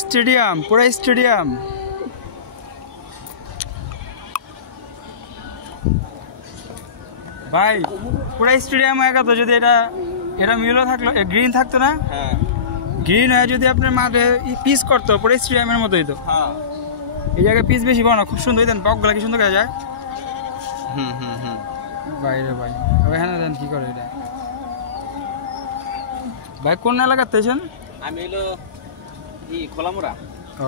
स्टेडियम पूरा स्टेडियम भाई पूरा स्टेडियम आएगा तो जो এটা মিলো থাকলো গ্রিন থাকতো না হ্যাঁ গ্রিন হয় যদি আপনার মাঠে পিচ করতো পুরো স্টেডিয়ামের মতো হইতো হ্যাঁ এই জায়গায় পিচ বেশি বড় না খুব সুন্দর হইতেন বকগুলা কি সুন্দর কাজ যায় বাইরে ভাই আবার হ্যাঁ দেন কি করে এটা ভাই কোন এলাকাতে আছেন আমি হলো খোলামোড়া ও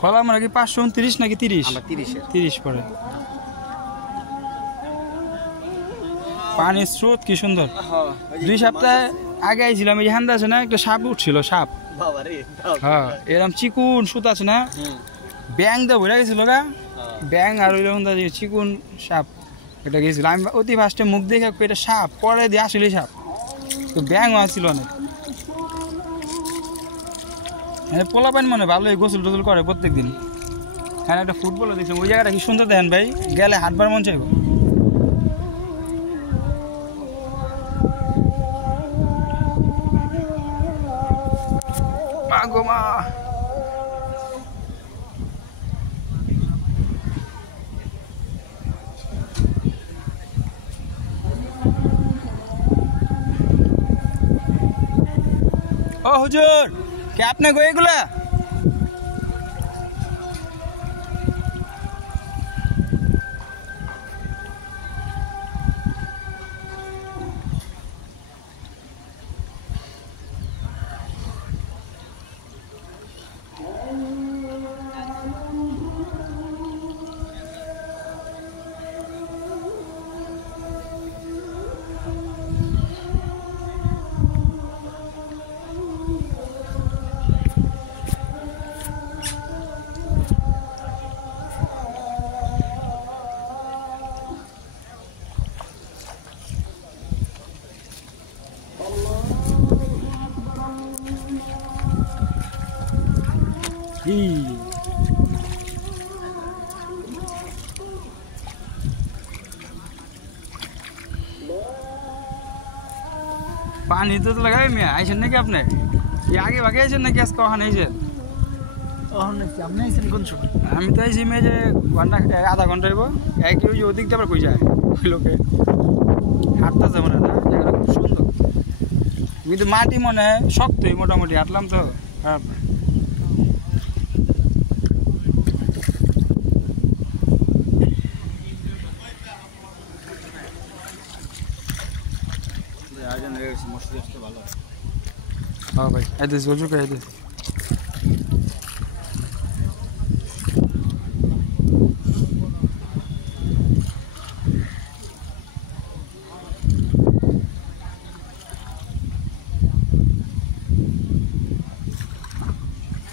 খোলামোড়া কি 529 নাকি 30 আমরা 30 পড়ে পানির স্রোত কি সুন্দর 2 সপ্তাহ আগে আইছিলাম এই হান্দা আছে না একটা সাপ উঠছিল সাপ বাবা রে হ্যাঁ এরকম চিকুন সুতা আছে না ব্যাং দা ভরে গেছিল গা ব্যাং আর ওই রকম চিকুন সাপ এটা গেছিল আমি অতি ফার্স্টে মুখ দেখে এটা সাপ পরে দিয়ে আসলে সাপ তো ব্যাংও আসছিল অনেক পোলাপান মানে ভালোই গোসল টোসল করে প্রত্যেকদিন হ্যাঁ একটা ফুটবলও দেখছিলাম ওই জায়গাটা কি সুন্দর দেখেন ভাই গেলে হাঁটবার মন চাইব মা ও হুজুর কে আপনি গো এগুলা पानी तो लगाए मैं आइसन ना क्या आपने ये आगे भागे आइसन ना क्या इसका वहाँ नहीं है ওহনে কি আপনি আইছেন কোন সময় আমি তো আইছি মে যে ঘন্টা আধা ঘন্টা হইব এক ওই ওদিকটা আবার কই যায় ওই লোকে হাঁটতে যাবো না জায়গাটা খুব সুন্দর কিন্তু মাটি মনে শক্তই মোটামুটি হাঁটলাম তো খারাপ हाँ भाई ऐसे सोचो क्या ऐसे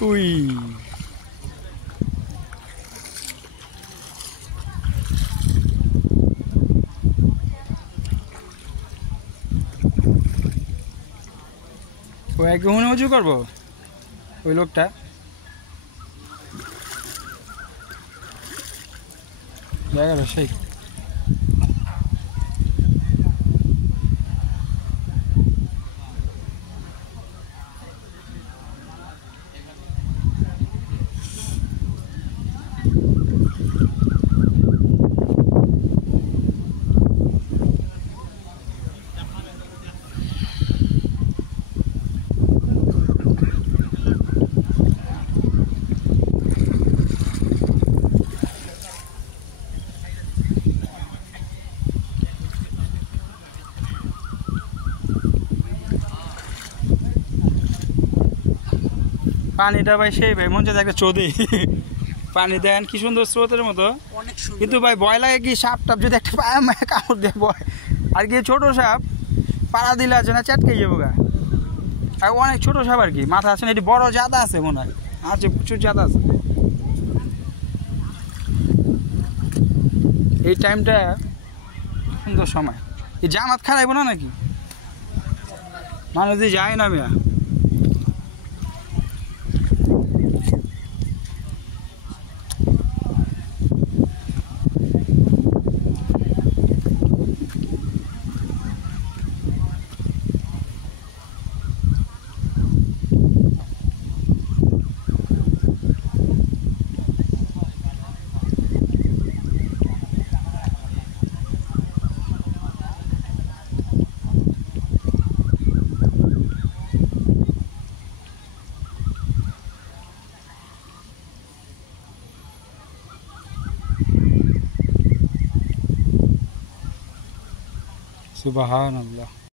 उई ও এক হুনে উঁচু করবো ওই লোকটা জায়গাটা সেই পানিটা ভাই সেই ভাই মন চাইতে একটা চোদে পানি দেখেন কি সুন্দর স্রোতের মতো, অনেক সুন্দর। কিন্তু ভাই ভয় লাগে কি সাপ টাপ যদি একটা পায়ে মায়ে কামড় দিয়ে ভয়, আর কি ছোট সাপ পাড়া দিলে আছে না চেটকে যাবো গা। আর অনেক ছোট সাপ আর কি, মাথা আছে না, এটি বড় জাদা আছে মনে হয়, আছে প্রচুর জাদা আছে। এই টাইমটা সুন্দর সময়, এই জামাত খারাইব না নাকি মানুষ দিয়ে যায় না মিয়া। সুবহানাল্লাহ।